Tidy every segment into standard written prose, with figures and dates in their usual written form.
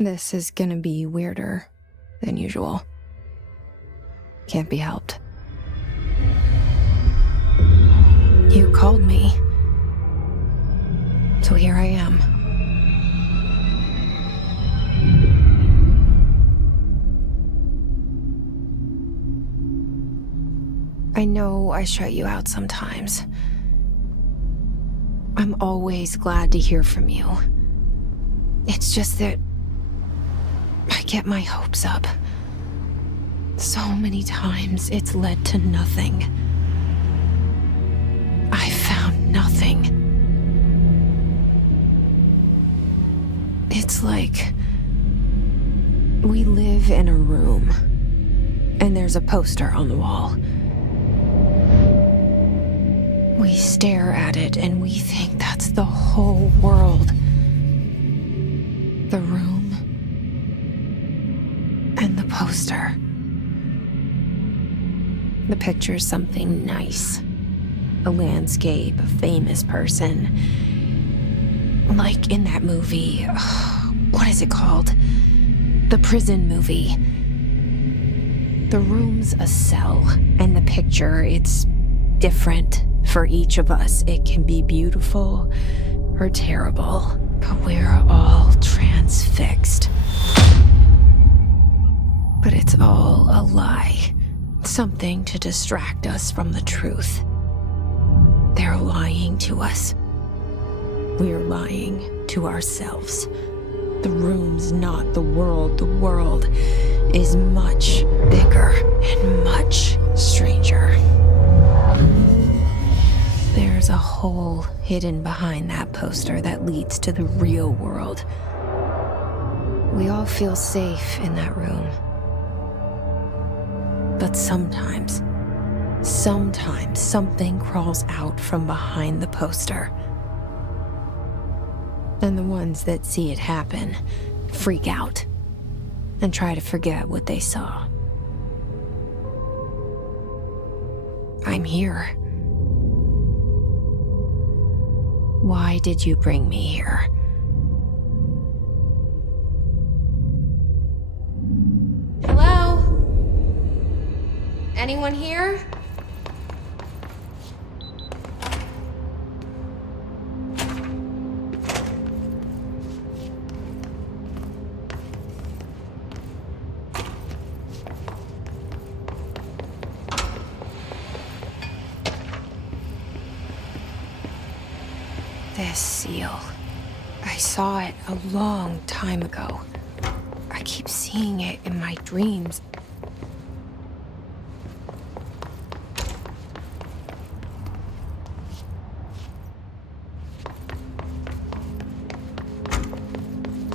This is gonna be weirder than usual. Can't be helped. You called me. So here I am. I know I shut you out sometimes. I'm always glad to hear from you. It's just that I get my hopes up. So many times it's led to nothing. I found nothing. It's like we live in a room, and there's a poster on the wall. We stare at it and we think that's the whole world. The room and the poster. The picture's something nice. A landscape, a famous person. Like in that movie, what is it called? The prison movie. The room's a cell, and the picture, it's different for each of us. It can be beautiful or terrible, but we're all transfixed. But it's all a lie. Something to distract us from the truth. They're lying to us. We're lying to ourselves. The room's not the world. The world is much bigger and much stranger. There's a hole hidden behind that poster that leads to the real world. We all feel safe in that room. But sometimes something crawls out from behind the poster. And the ones that see it happen freak out and try to forget what they saw. I'm here. Why did you bring me here? Hello? Anyone here? This seal. I saw it a long time ago. I keep seeing it in my dreams.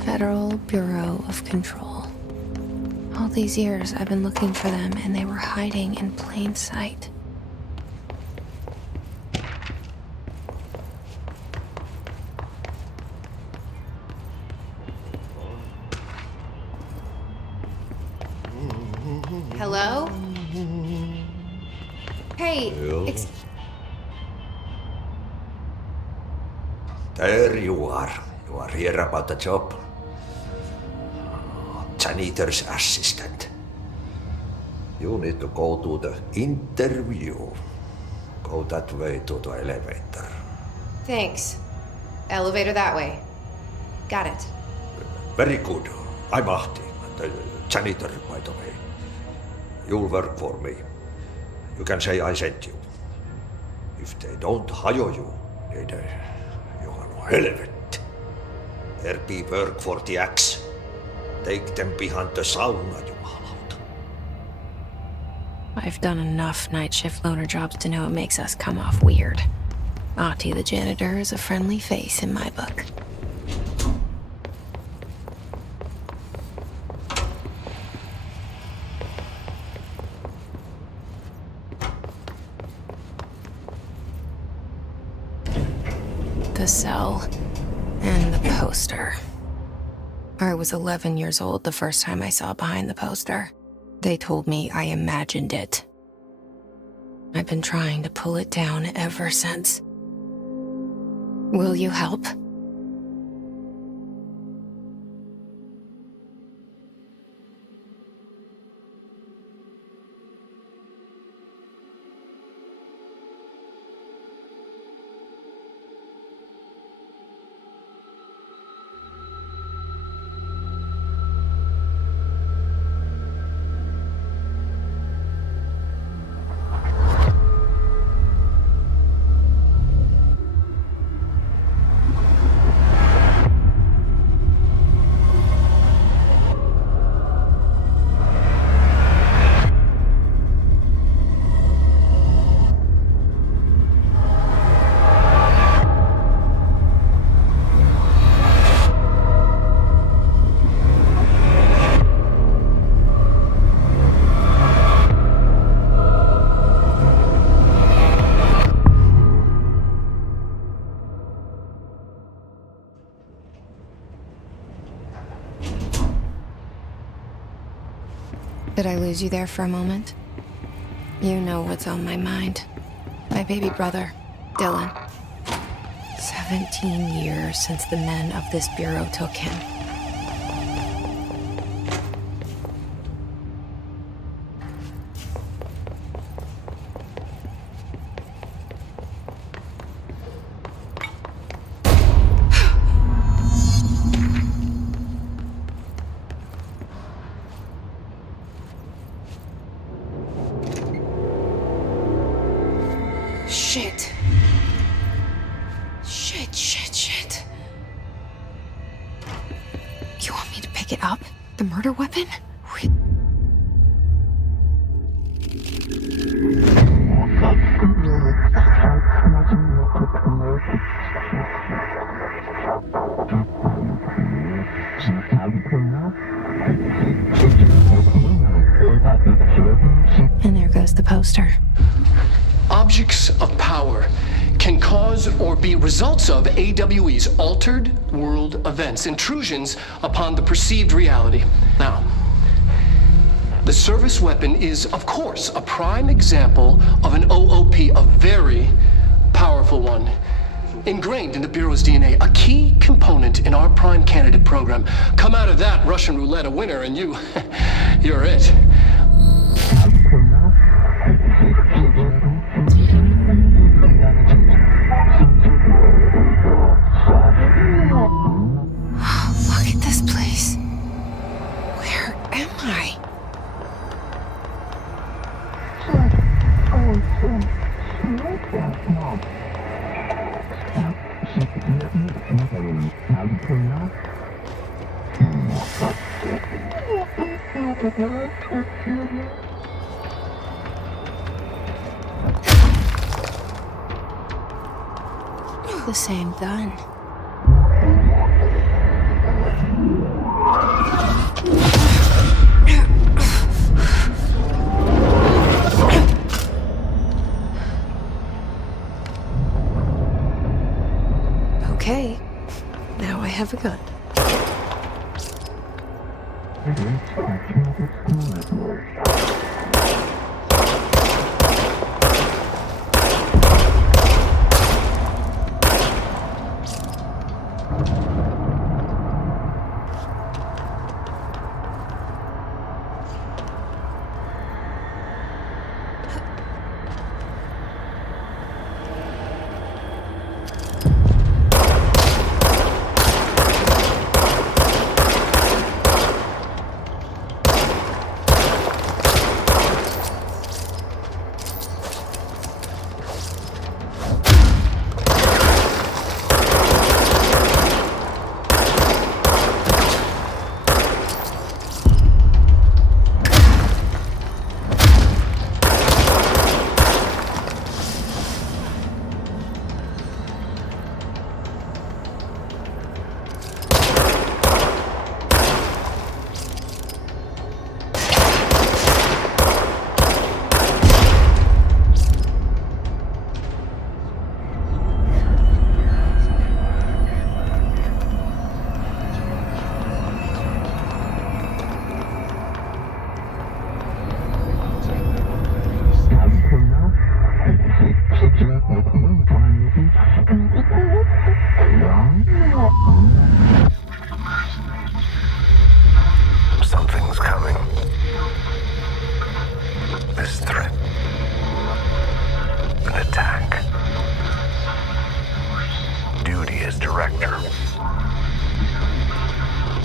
Federal Bureau of Control. All these years I've been looking for them, and they were hiding in plain sight. Hello? Hey, There you are. You are here about the job. Janitor's assistant. You need to go to the interview. Go that way to the elevator. Thanks. Elevator that way. Got it. Very good. I'm Ahti, the janitor, by the way. You'll work for me. You can say I sent you. If they don't hire you, niin Johan on helvet. There be work for the axe. Take them behind the sauna, jumalauta. I've done enough night shift loner jobs to know it makes us come off weird. Ahti the janitor is a friendly face in my book. The cell and the poster. I was 11 years old the first time I saw behind the poster. They told me I imagined it. I've been trying to pull it down ever since. Will you help? Did I lose you there for a moment? You know what's on my mind. My baby brother, Dylan. 17 years since the men of this bureau took him. Shit. Shit. You want me to pick it up? The murder weapon? And there goes the poster. Objects of power can cause or be results of AWE's altered world events, intrusions upon the perceived reality. Now, the service weapon is, of course, a prime example of an OOP, a very powerful one, ingrained in the Bureau's DNA, a key component in our prime candidate program. Come out of that Russian roulette a winner and you're it. Look at this place. Where am I? The same gun. Okay, now I have a gun. Something's coming. This threat. An attack. Duty as director.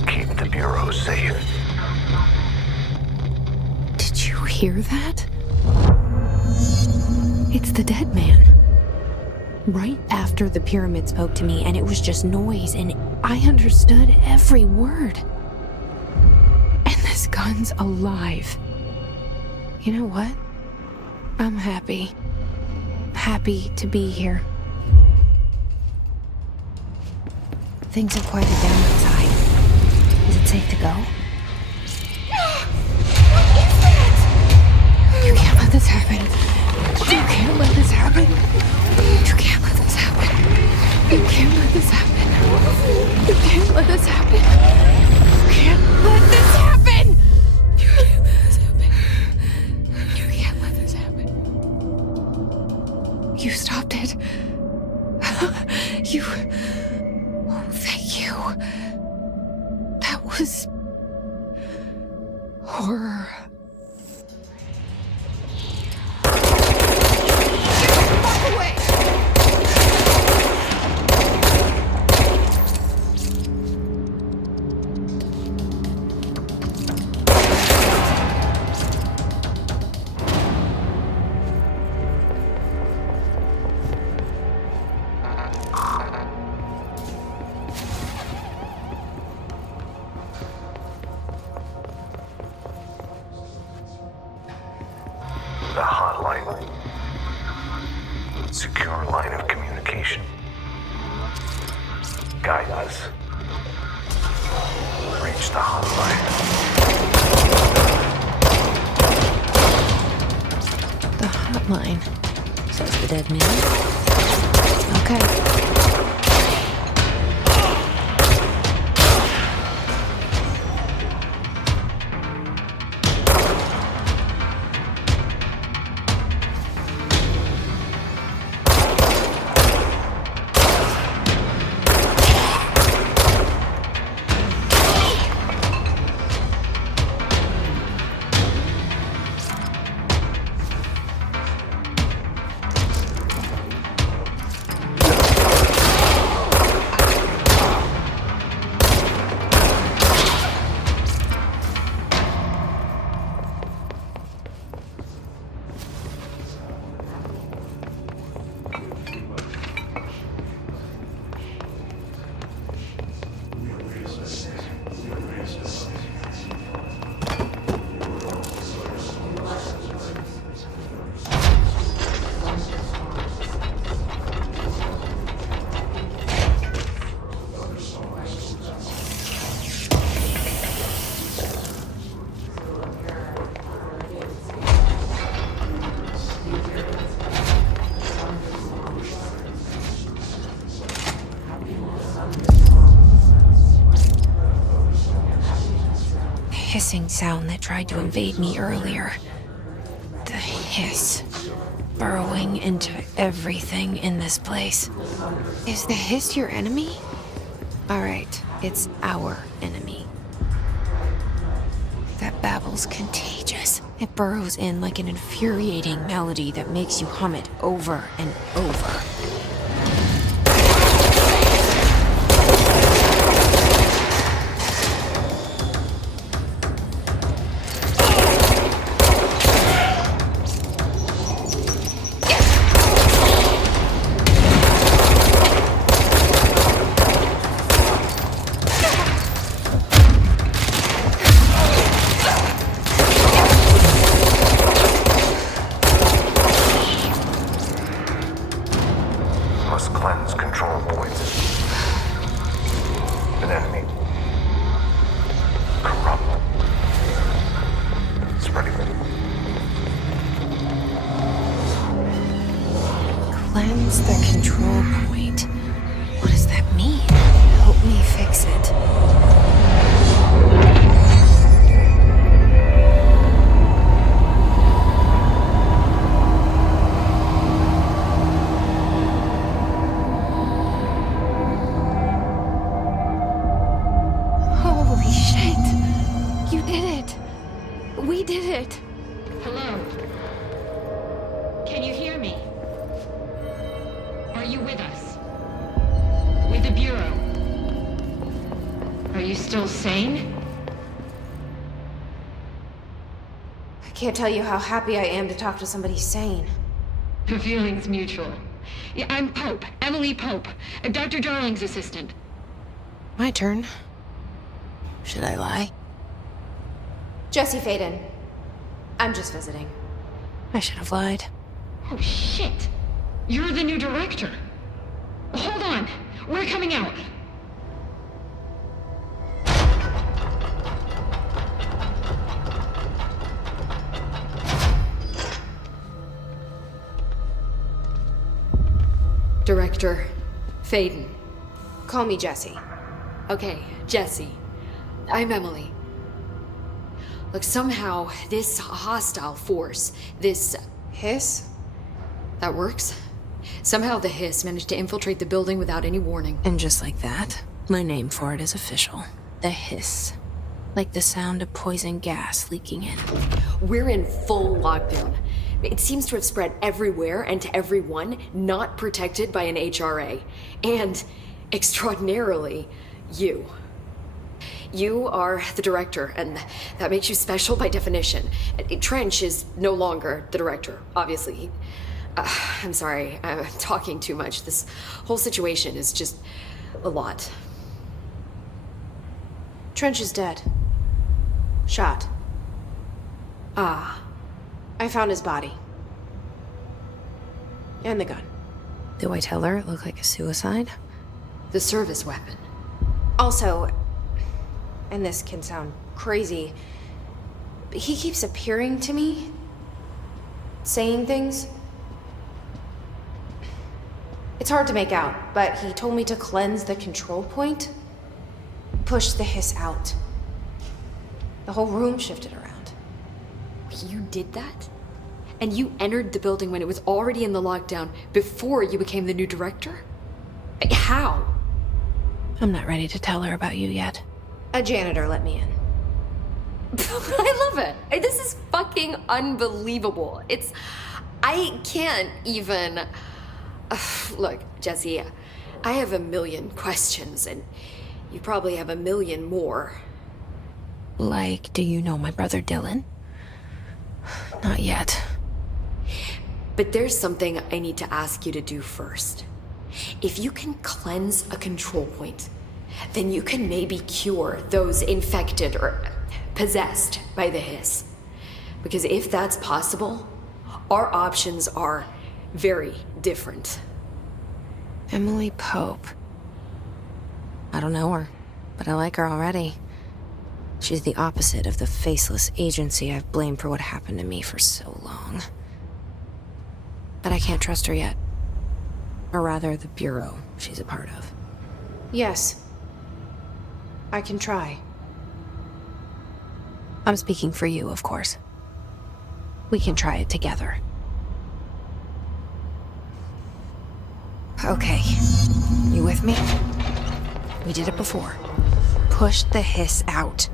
Keep the Bureau safe. Did you hear that? It's the dead man. Right after the pyramid spoke to me, and it was just noise, and I understood every word. And this gun's alive. You know what? I'm happy. Happy to be here. Things have quieted down outside. Is it safe to go? What is that? You can't let this happen. You can't let this happen. You can't let this happen. You can't let this happen. You can't let this happen. You can't let this happen. You can't let this happen. That was... horror. Walk away! The hotline. Secure line of communication. Guide us. Reach the hotline. The hotline, says the dead man. Okay. Hissing sound that tried to invade me earlier. The hiss. Burrowing into everything in this place. Is the hiss your enemy? Alright, it's our enemy. That babble's contagious. It burrows in like an infuriating melody that makes you hum it over and over. Must cleanse control points. An enemy. Corrupt. Spreading. Cleanse the control point. What does that mean? Help me fix it. Holy shit! You did it! We did it! Hello? Can you hear me? Are you with us? With the Bureau? Are you still sane? I can't tell you how happy I am to talk to somebody sane. The feeling's mutual. Yeah, I'm Pope, Emily Pope, Dr. Darling's assistant. My turn. Should I lie? Jesse Faden. I'm just visiting. I should have lied. Oh, shit. You're the new director. Hold on. We're coming out. Director Faden. Call me Jesse. Okay, Jesse. I'm Emily. Look, somehow this hostile force, this... Hiss? that works? Somehow the hiss managed to infiltrate the building without any warning. And just like that, My name for it is official. The hiss. Like the sound of poison gas leaking in. We're in full lockdown. It seems to have spread everywhere and to everyone not protected by an HRA. And, extraordinarily, you. You are the director, and that makes you special by definition. Trench is no longer the director, obviously. I'm sorry, I'm talking too much. This whole situation is just a lot. Trench is dead. Shot. Ah. I found his body. And the gun. Do I tell her it looked like a suicide? The service weapon. Also, and this can sound crazy, but he keeps appearing to me, saying things. It's hard to make out, but he told me to cleanse the control point, push the hiss out. The whole room shifted around. You did that? And you entered the building when it was already in the lockdown before you became the new director? How? I'm not ready to tell her about you yet. A janitor let me in. I love it. This is fucking unbelievable. I can't even... Look, Jesse, I have a million questions, and you probably have a million more. Like, do you know my brother Dylan? Not yet. But there's something I need to ask you to do first. If you can cleanse a control point, then you can maybe cure those infected or possessed by the hiss. Because if that's possible, our options are very different. Emily Pope. I don't know her, but I like her already. She's the opposite of the faceless agency I've blamed for what happened to me for so long. But I can't trust her yet. Or rather, the bureau she's a part of. Yes. I can try. I'm speaking for you, of course. We can try it together. Okay. You with me? We did it before. Push the hiss out.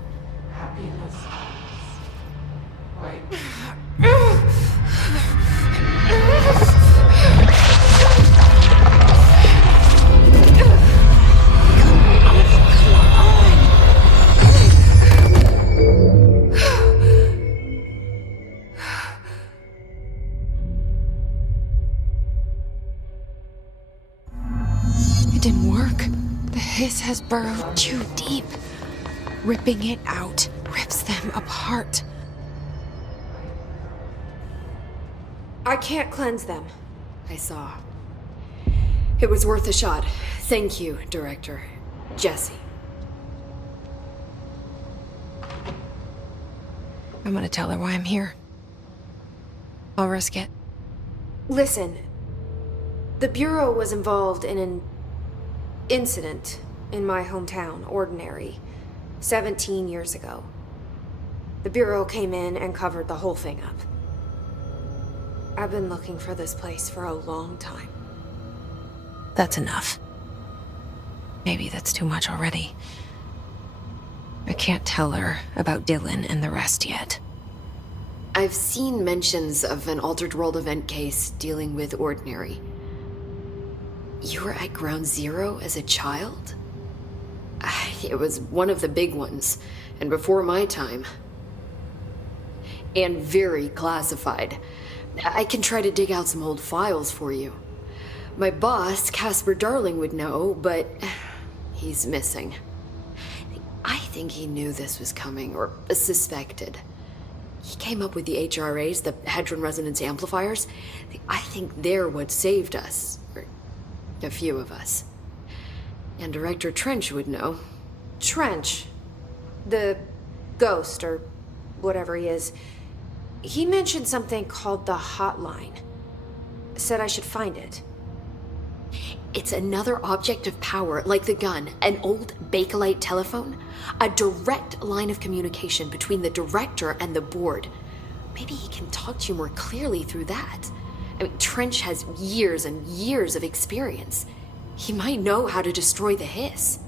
It didn't work. The hiss has burrowed too deep. Ripping it out rips them apart. I can't cleanse them. I saw. It was worth a shot. Thank you, Director. Jesse. I'm gonna tell her why I'm here. I'll risk it. Listen, the Bureau was involved in an incident in my hometown, Ordinary, 17 years ago. The Bureau came in and covered the whole thing up. I've been looking for this place for a long time. That's enough. Maybe that's too much already. I can't tell her about Dylan and the rest yet. I've seen mentions of an Altered World event case dealing with Ordinary. You were at Ground Zero as a child? It was one of the big ones, and before my time. And very classified. I can try to dig out some old files for you. My boss, Casper Darling, would know, but he's missing. I think he knew this was coming, or suspected. He came up with the HRAs, the Hadron Resonance Amplifiers. I think they're what saved us, or a few of us. And Director Trench would know. Trench, the ghost, or whatever he is, he mentioned something called the hotline. Said I should find it. It's another object of power, like the gun, an old Bakelite telephone, a direct line of communication between the director and the board. Maybe he can talk to you more clearly through that. I mean, Trench has years and years of experience. He might know how to destroy the hiss.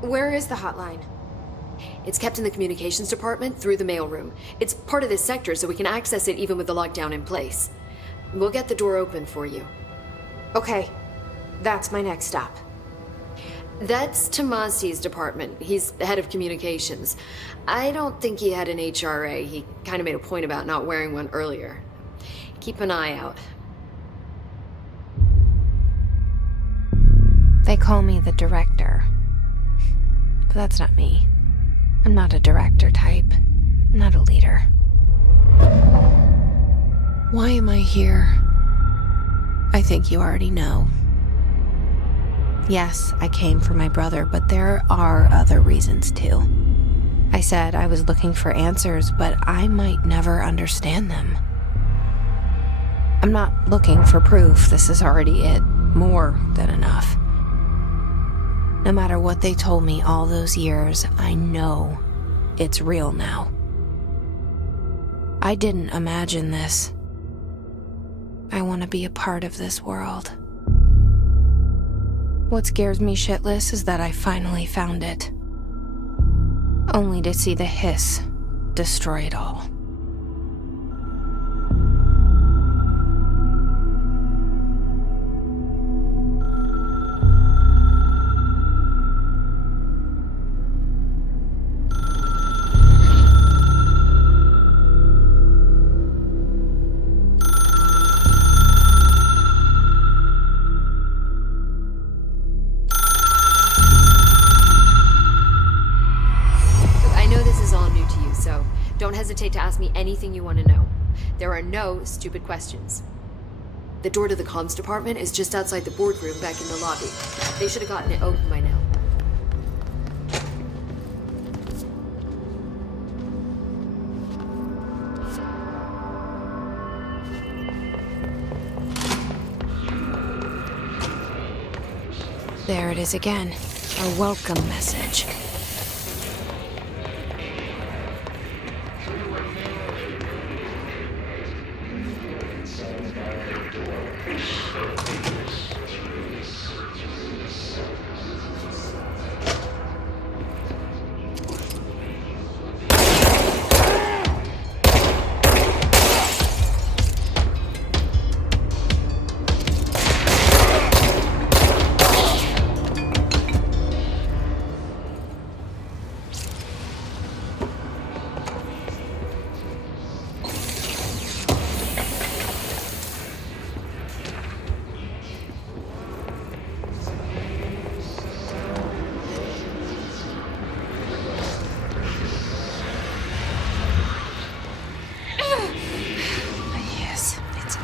Where is the hotline? It's kept in the communications department through the mailroom. It's part of this sector, so we can access it even with the lockdown in place. We'll get the door open for you. Okay, that's my next stop. That's Tomasi's department. He's the head of communications. I don't think he had an HRA. He kind of made a point about not wearing one earlier. Keep an eye out. They call me the director. But that's not me. I'm not a director type. I'm not a leader. Why am I here? I think you already know. Yes, I came for my brother, but there are other reasons too. I said I was looking for answers, but I might never understand them. I'm not looking for proof. This is already it. More than enough. No matter what they told me all those years, I know it's real now. I didn't imagine this. I want to be a part of this world. What scares me shitless is that I finally found it. Only to see the hiss destroy it all. Don't hesitate to ask me anything you want to know. There are no stupid questions. The door to the comms department is just outside the boardroom back in the lobby. They should have gotten it open by now. There it is again. A welcome message.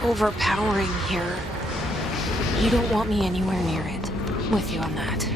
Overpowering here. You don't want me anywhere near it. I'm with you on that.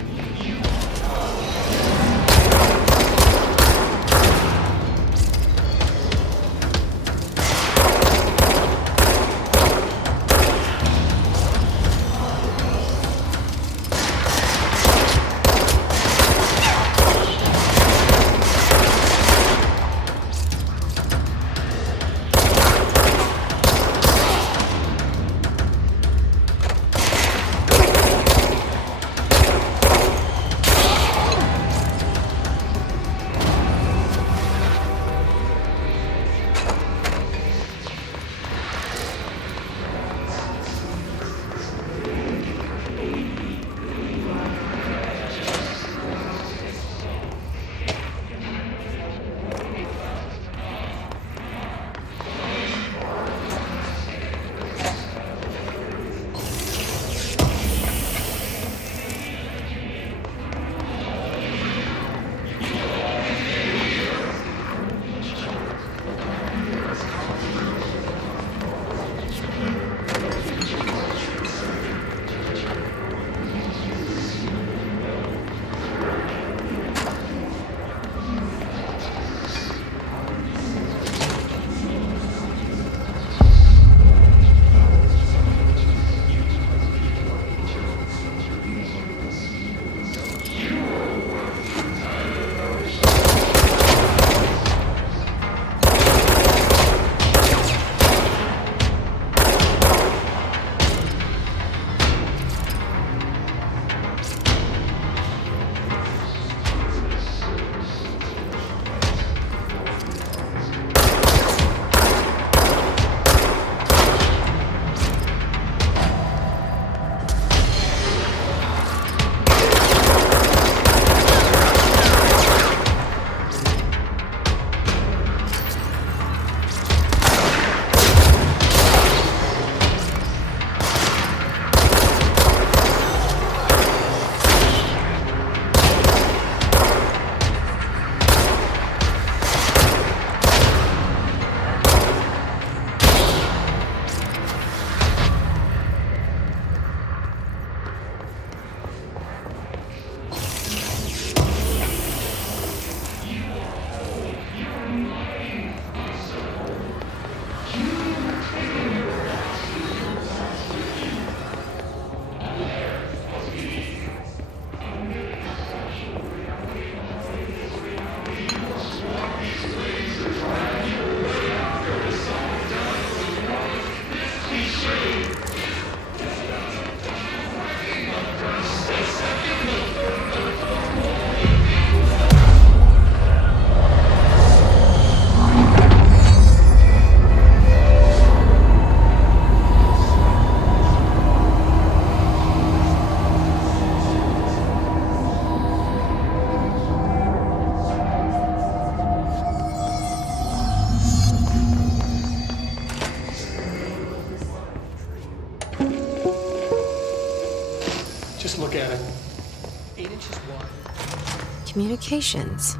Communications.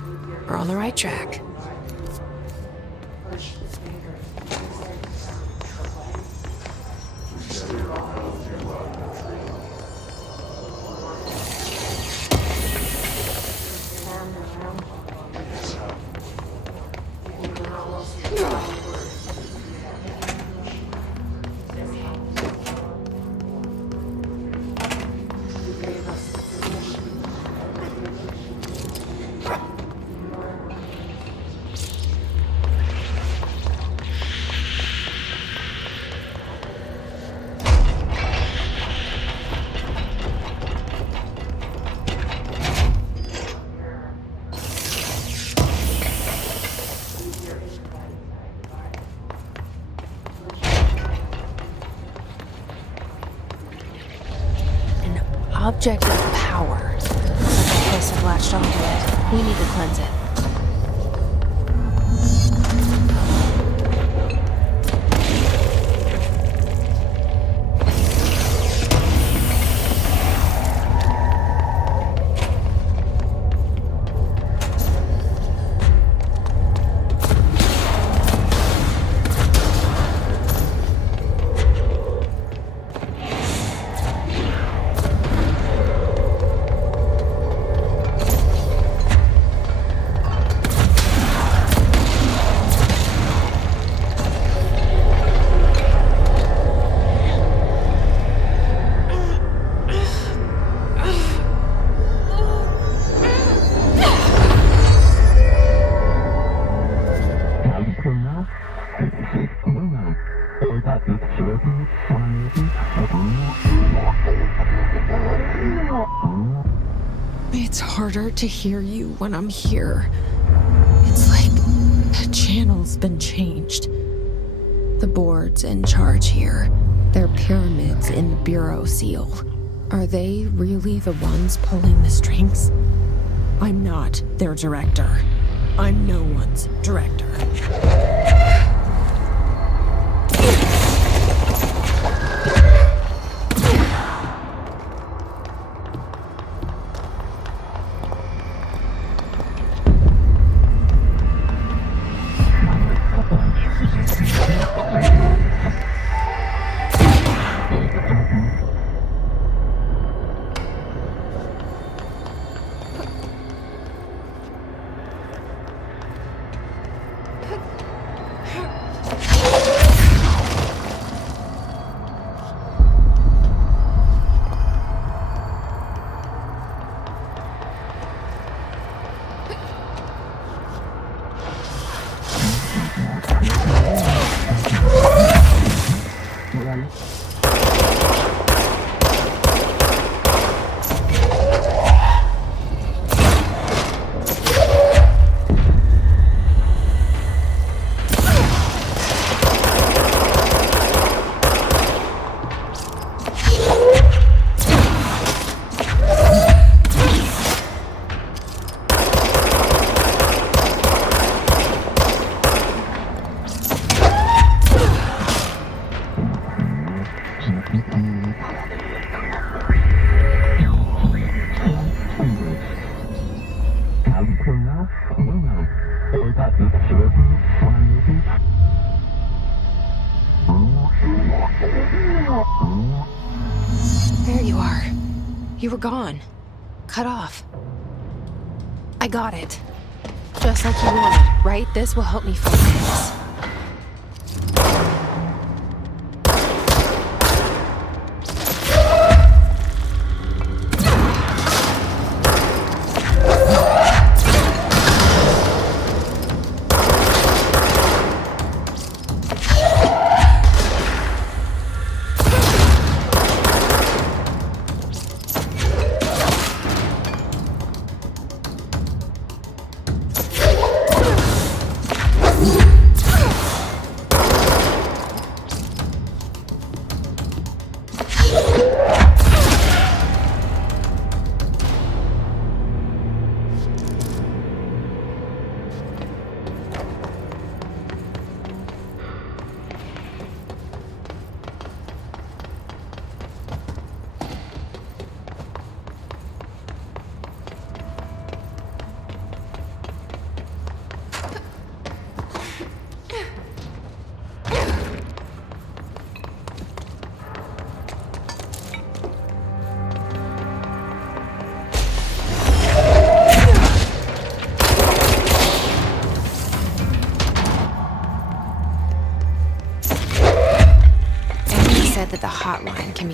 We're on the right track. Object of power. Looks like the place have latched onto it. We need to cleanse it. It's harder to hear you when I'm here. It's like the channel's been changed. The board's in charge here. They're pyramids in the Bureau seal. Are they really the ones pulling the strings? I'm not their director. I'm no one's director. There you are. You were gone. Cut off. I got it. Just like you wanted, right? This will help me focus.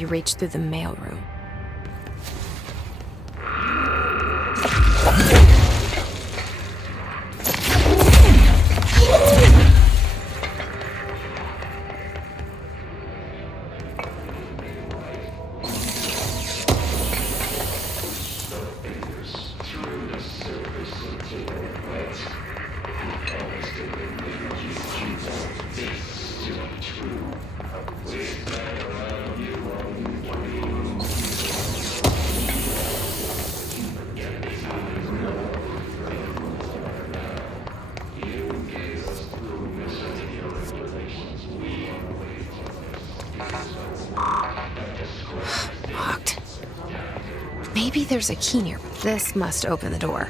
to reach through the mailroom. Locked. Maybe there's a key near. This must open the door.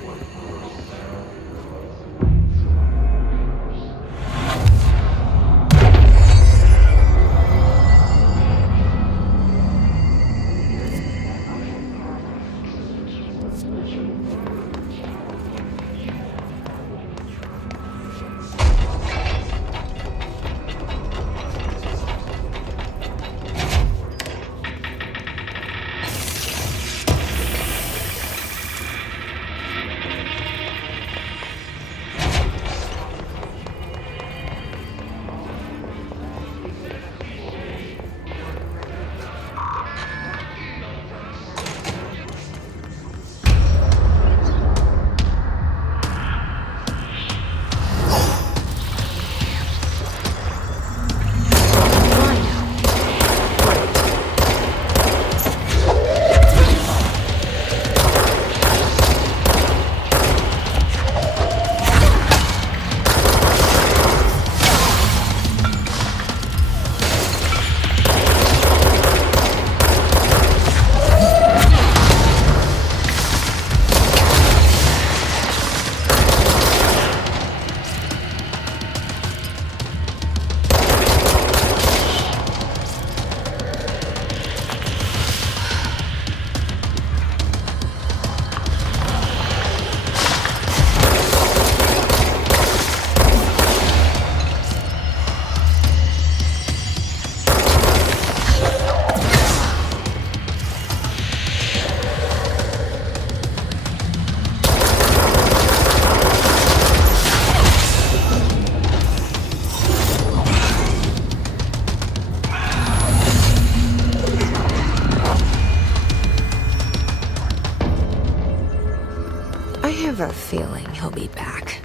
I have a feeling he'll be back.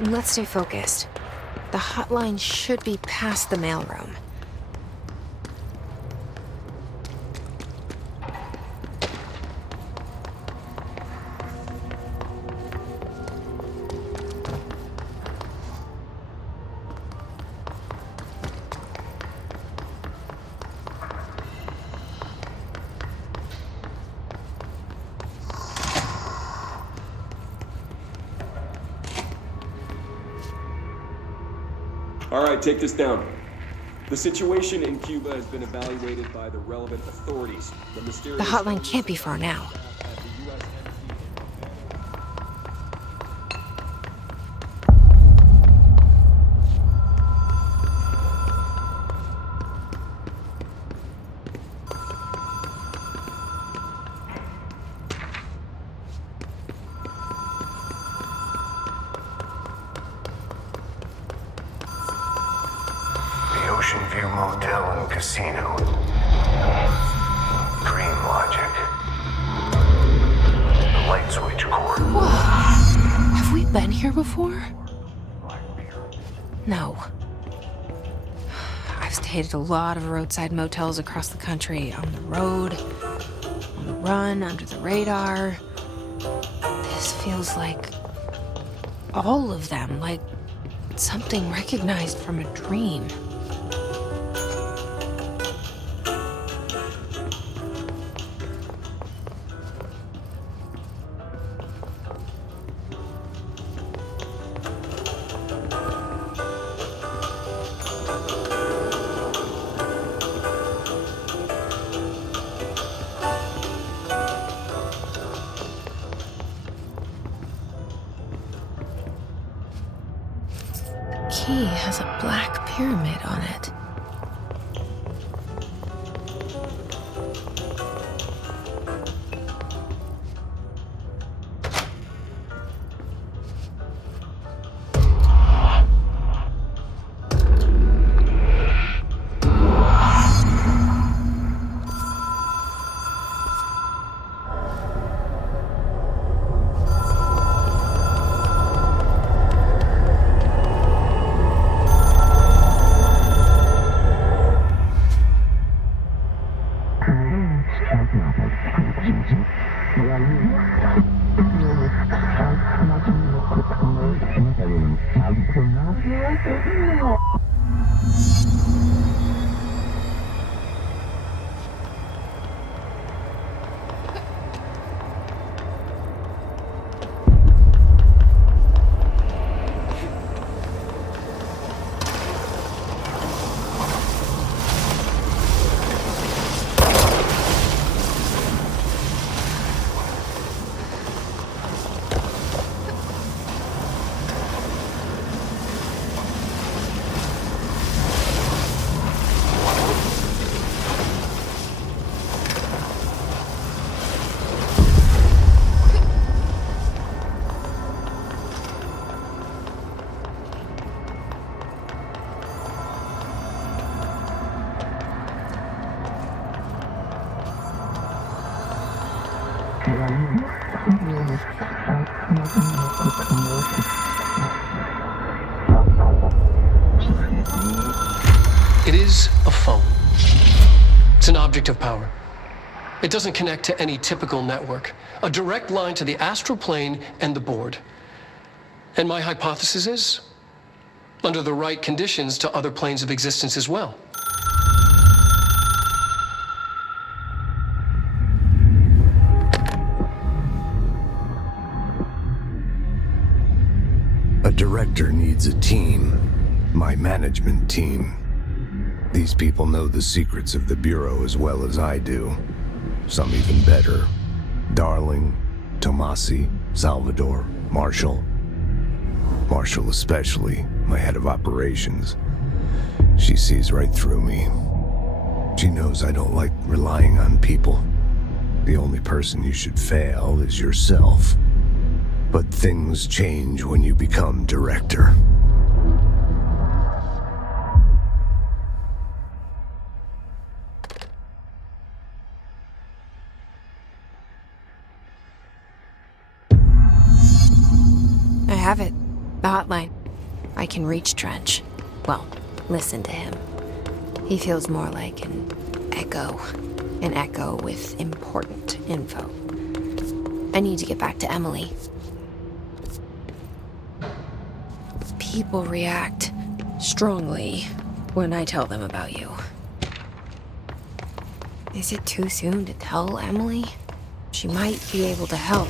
Let's stay focused. The hotline should be past the mailroom. All right, take this down. The situation in Cuba has been evaluated by the relevant authorities. The hotline can't be far now. Ocean View Motel and Casino. Dream Logic. The light switch cord. Whoa. Have we been here before? No. I've stayed at a lot of roadside motels across the country, on the road, on the run, under the radar. This feels like all of them, like something recognized from a dream. Key has a black pyramid on it. It is a phone. It's an object of power. It doesn't connect to any typical network. A direct line to the astral plane and the board. And my hypothesis is, under the right conditions, to other planes of existence as well. A director needs a team. My management team. These people know the secrets of the Bureau as well as I do. Some even better. Darling, Tomasi, Salvador, Marshall. Marshall especially, my head of operations. She sees right through me. She knows I don't like relying on people. The only person you should fail is yourself. But things change when you become director. I have it. The hotline. I can reach Trench. Well, listen to him. He feels more like an echo. An echo with important info. I need to get back to Emily. People react strongly when I tell them about you. Is it too soon to tell Emily? She might be able to help.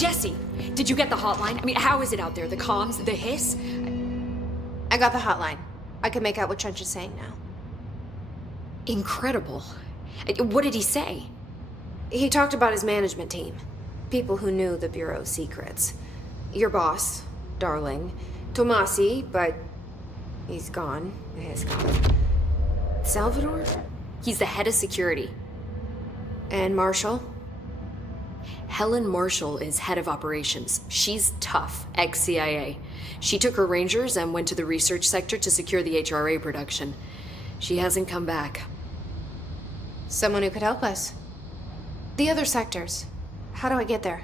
Jesse, did you get the hotline? I mean, how is it out there? The comms, the hiss? I got the hotline. I can make out what Trench is saying now. Incredible. What did he say? He talked about his management team. People who knew the Bureau's secrets. Your boss, Darling. Tomasi, but he's gone. He's gone. Salvador? He's the head of security. And Marshall? Helen Marshall is head of operations. She's tough, ex-CIA. She took her Rangers and went to the research sector to secure the HRA production. She hasn't come back. Someone who could help us. The other sectors. How do I get there?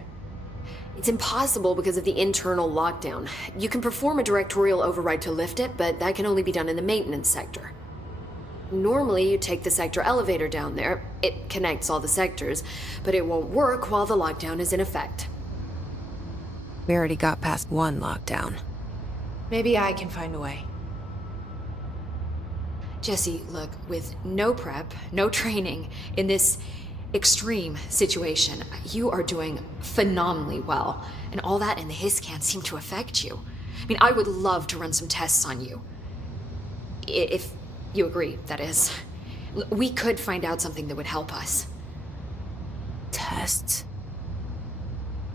It's impossible because of the internal lockdown. You can perform a directorial override to lift it, but that can only be done in the maintenance sector. Normally, you take the sector elevator down there. It connects all the sectors, but it won't work while the lockdown is in effect. We already got past one lockdown. Maybe I can find a way. Jesse, look, with no prep, no training, in this extreme situation, you are doing phenomenally well. And all that and the hiss can't seem to affect you. I mean, I would love to run some tests on you. If you agree, that is. We could find out something that would help us. Tests?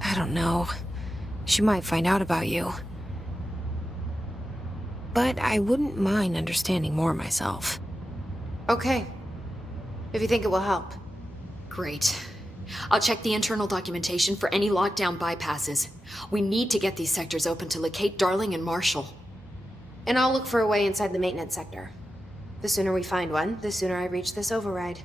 I don't know. She might find out about you. But I wouldn't mind understanding more myself. Okay. If you think it will help. Great. I'll check the internal documentation for any lockdown bypasses. We need to get these sectors open to locate Darling and Marshall. And I'll look for a way inside the maintenance sector. The sooner we find one, the sooner I reach this override.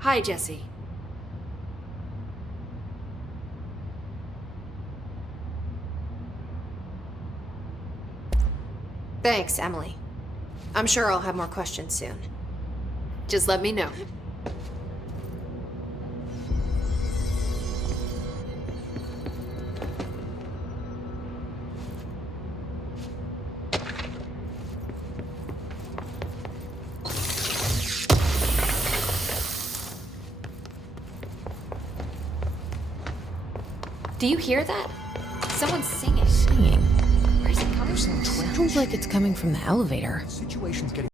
Hi, Jesse. Thanks, Emily. I'm sure I'll have more questions soon. Just let me know. Do you hear that? Someone's singing. Singing? Where's it coming from? Sounds like it's coming from the elevator. Situation's getting